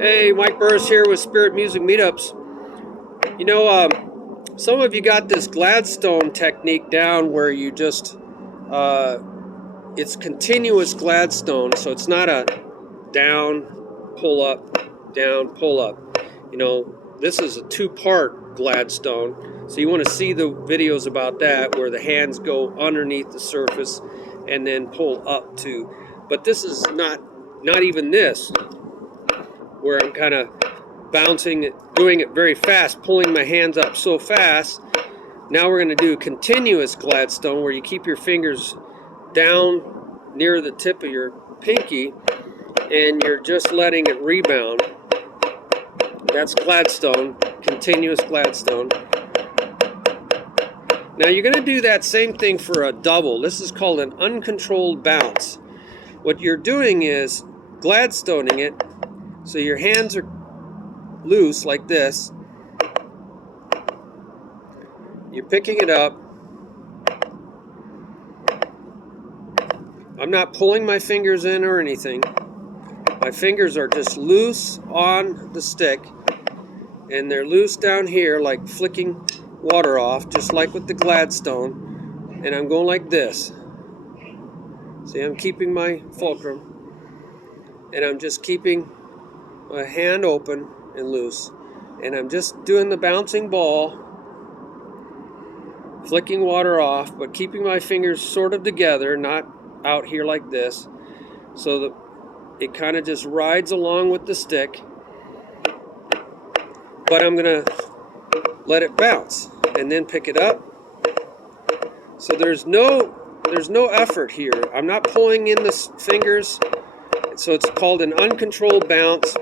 Hey, Mike Burris here with Spirit Music Meetups. You know, some of you got this Gladstone technique down where you just, it's continuous Gladstone, so it's not a down, pull up, down, pull up. You know, this is a two-part Gladstone, so you want to see the videos about that where the hands go underneath the surface and then pull up too. But this is not even this, where I'm kind of bouncing it, doing it very fast, pulling my hands up so fast. Now we're going to do continuous Gladstone where you keep your fingers down near the tip of your pinky and you're just letting it rebound. That's Gladstone, continuous Gladstone. Now you're going to do that same thing for a double. This is called an uncontrolled bounce. What you're doing is Gladstoning it, so your hands are loose like this. You're picking it up. I'm not pulling my fingers in or anything. My fingers are just loose on the stick, and they're loose down here like flicking water off, just like with the Gladstone. And I'm going like this. See, I'm keeping my fulcrum, and I'm just keeping my hand open and loose, and I'm just doing the bouncing ball, flicking water off, but keeping my fingers sort of together, not out here like this, so that it kind of just rides along with the stick. But I'm gonna let it bounce and then pick it up. So there's no effort here. I'm not pulling in the fingers, so it's called an uncontrolled bounce.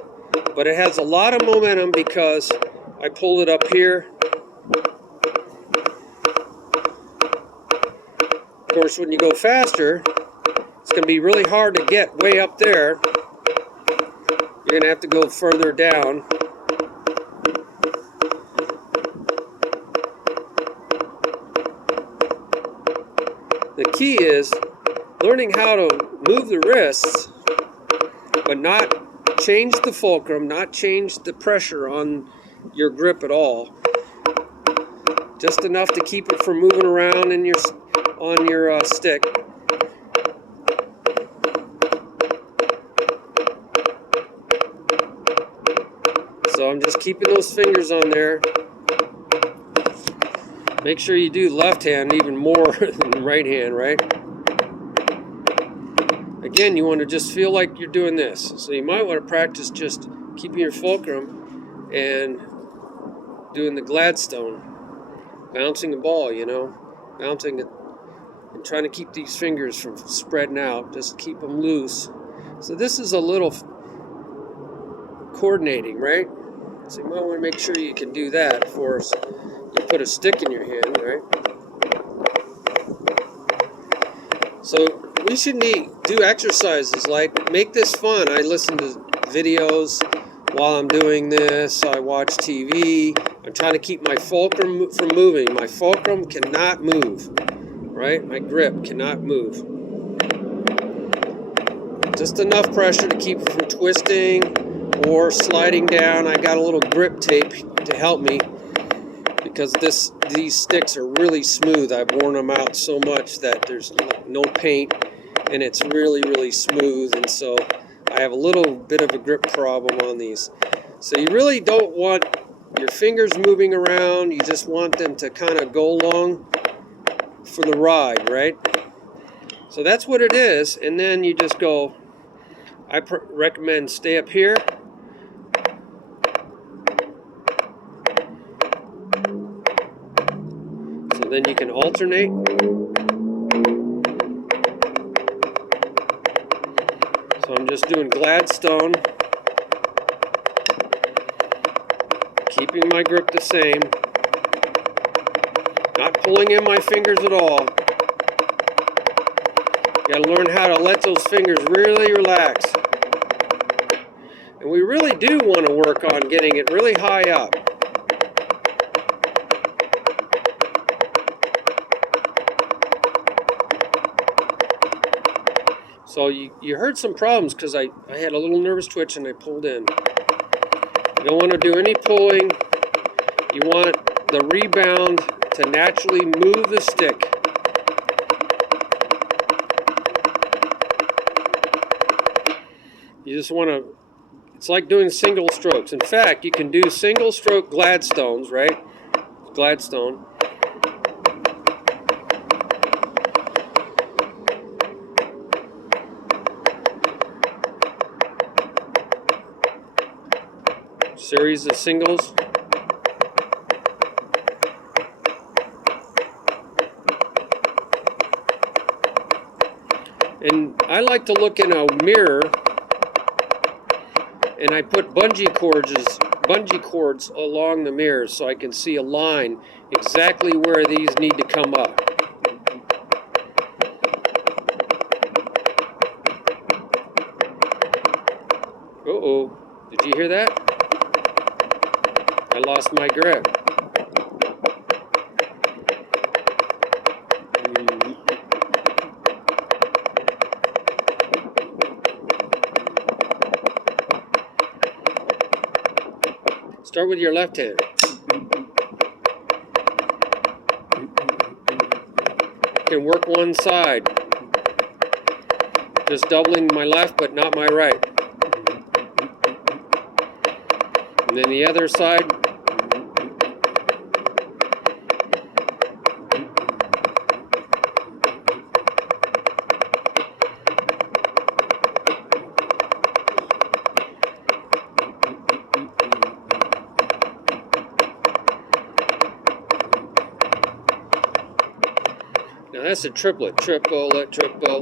But it has a lot of momentum because I pulled it up here. Of course, when you go faster, it's going to be really hard to get way up there. You're going to have to go further down. The key is learning how to move the wrists, but not change the fulcrum, not change the pressure on your grip at all. Just enough to keep it from moving around in on your stick. So I'm just keeping those fingers on there. Make sure you do left hand even more than right hand, right? Again, you want to just feel like you're doing this. So you might want to practice just keeping your fulcrum and doing the Gladstone. Bouncing the ball, you know. Bouncing it and trying to keep these fingers from spreading out. Just keep them loose. So this is a little coordinating, right? So you might want to make sure you can do that before you put a stick in your hand, right? So we should do exercises like make this fun. I listen to videos while I'm doing this. I watch TV. I'm trying to keep my fulcrum from moving. My fulcrum cannot move, right? My grip cannot move. Just enough pressure to keep it from twisting or sliding down. I got a little grip tape to help me because these sticks are really smooth. I've worn them out so much that there's no paint. And it's really, really smooth, and so I have a little bit of a grip problem on these. So you really don't want your fingers moving around. You just want them to kind of go along for the ride, right? So that's what it is, and then you just go, I recommend stay up here. So then you can alternate. So I'm just doing Gladstone, keeping my grip the same, not pulling in my fingers at all. You got to learn how to let those fingers really relax. And we really do want to work on getting it really high up. So you heard some problems because I had a little nervous twitch and I pulled in. don't want to do any pulling. You want the rebound to naturally move the stick. You just want to, it's like doing single strokes. In fact, you can do single stroke Gladstones, right? Gladstone. Series of singles. And I like to look in a mirror, and I put bungee cords along the mirror so I can see a line exactly where these need to come up. Uh-oh, did you hear that? I lost my grip. Start with your left hand. Can work one side. Just doubling my left but not my right. And then the other side. Now that's a triplet, triplet, triplet,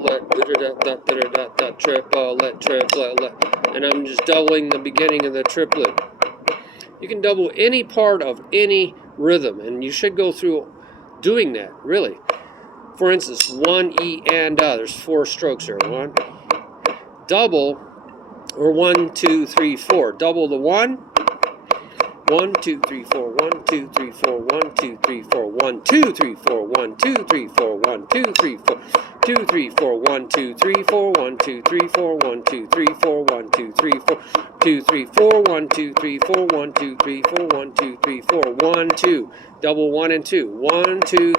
triplet, triplet, and I'm just doubling the beginning of the triplet. You can double any part of any rhythm, and you should go through doing that, really. For instance, 1 E and there's 4 strokes here. 1, double, or 1, 2, 3, 4. Double the 1. 1, 2, 3, 4, 1, 2, 3, 4, 1, 2, 3, 4, 1, 2, 3, 4, 1, 2, 3, 4, 1, 2, 3, 4, 2, 3, 4, 1, 2, 3, 4, 1, 2, 3, 4, 1, 2, 3, 4, 1, 2, 3, 4, 2, 3, 4, 1, 2, 3, 4, 1, 2, 3, 4, 1, 2, 3, 4, 1, 2. Double 1 and 2. 1, 2,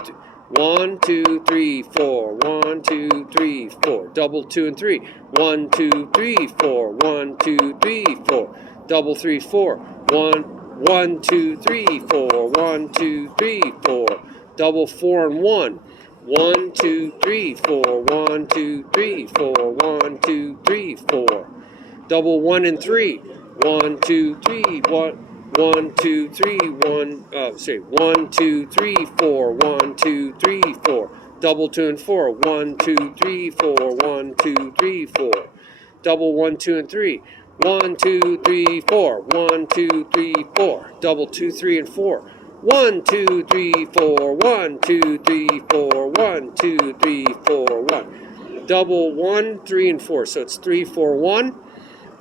1, 2, 3, 4, 1, 2, 3, 4. Double 2 and 3. 1, 2, 3, 4, 1, 2, 3, 4. Double 3, 4. 1, 2, 3, 4, 1, 2, 3, 4. Double 4 and 1. 1, 2, 3, 4, 1, 2, 3, 4, 1, 2, 3, 4. Double 1 and 3. 1, 2, 3, 1, 2, 3, 1, 2, 3, 4, 1, 2, 3, 4. Double 2 and 4. 1, 2, 3, 4, 1, 2, 3, 4. Double 1, 2, and 3. 1, 2, 3, 4. 1, 2, 3, 4. Double 2, 3, and 4. 1, 2, 3, 4. 1, 2, 3, 4. 1, 2, 3, 4. 1. Double 1, 3, and 4. So it's 3, 4, 1.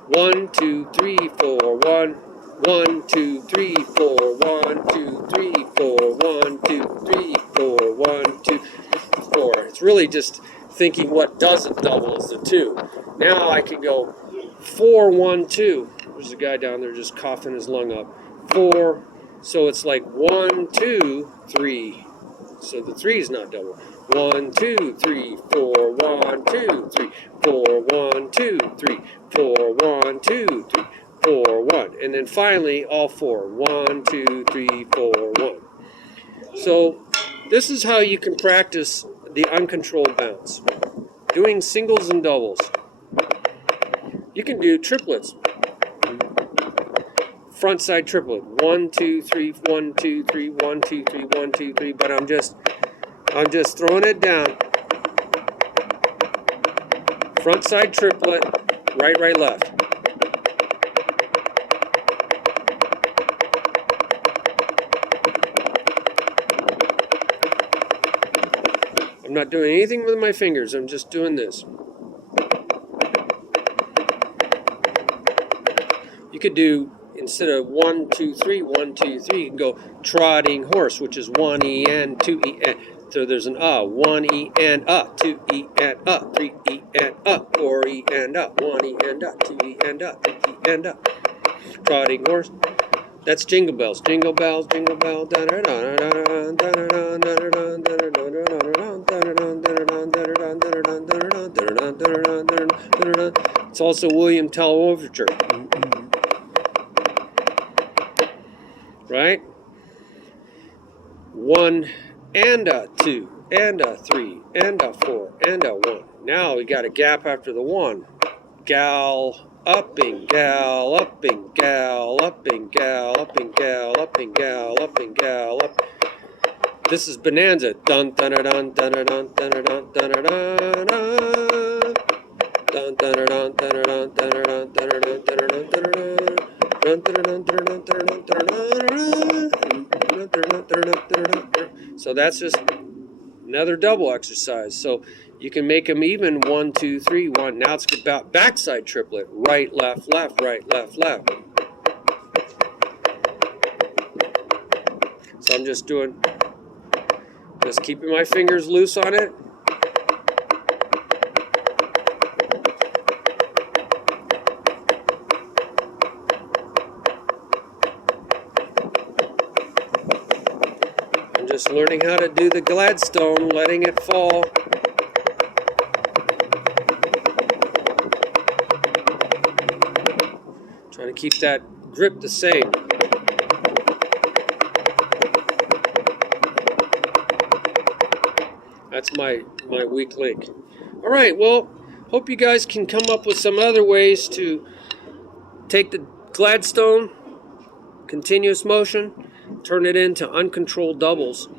1, 2, 3, 4. 1, 1, 2, 3, 4. 1, 2, 3, 4. 1, 2, 3, 4. 1, 2, 4. It's really just thinking what doesn't double is the 2. Now I can go 4, 1, 2. There's a guy down there just coughing his lung up. 4. So it's like 1, 2, 3. So the 3 is not double. 1, 2, 3, 4. 1, 2, 3, 4. 1, 2, 3, 4. 1, 2, 3, 4. 1. And then finally all 4. 1, 2, 3, 4. 1. So this is how you can practice the uncontrolled bounce. Doing singles and doubles. You can do triplets. Front side triplet. 1, 2, 3, 1, 2, 3, 1, 2, 3, 1, 2, 3. But I'm just throwing it down. Front side triplet. Right, right, left. I'm not doing anything with my fingers. I'm just doing this. You could do, instead of 1, 2, 3, 1, 2, 3, you can go trotting horse, which is 1 E and 2 E and. So there's an 1 E and 2 E and 3 E and 4 E and 1 E and 2 E and 3 E and Trotting horse. That's Jingle Bells. Jingle bells, jingle bells. It's also William Tell Overture. Right? 1 and a 2 and a 3 and a 4 and a 1. Now we got a gap after the 1. Gal, upping, gal, upping, gal, upping, gal, upping, gal, upping, gal, upping, gal, up. This is Bonanza. Dun dun dun dun dun dun dun dun dun dun dun dun dun dun. So that's just another double exercise. So you can make them even 1, 2, 3, 1. Now it's about backside triplet. Right, left, left, right, left, left. So I'm just keeping my fingers loose on it. I'm just learning how to do the Gladstone, letting it fall. Trying to keep that grip the same. That's my weak link. All right, well, hope you guys can come up with some other ways to take the Gladstone, continuous motion, turn it into uncontrolled doubles.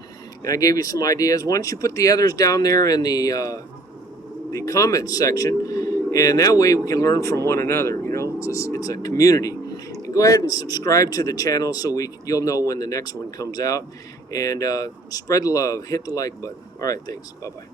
And I gave you some ideas. Why don't you put the others down there in the comment section, and that way we can learn from one another. You know, it's a community. And go ahead and subscribe to the channel so you'll know when the next one comes out. And spread the love. Hit the like button. All right, thanks. Bye-bye.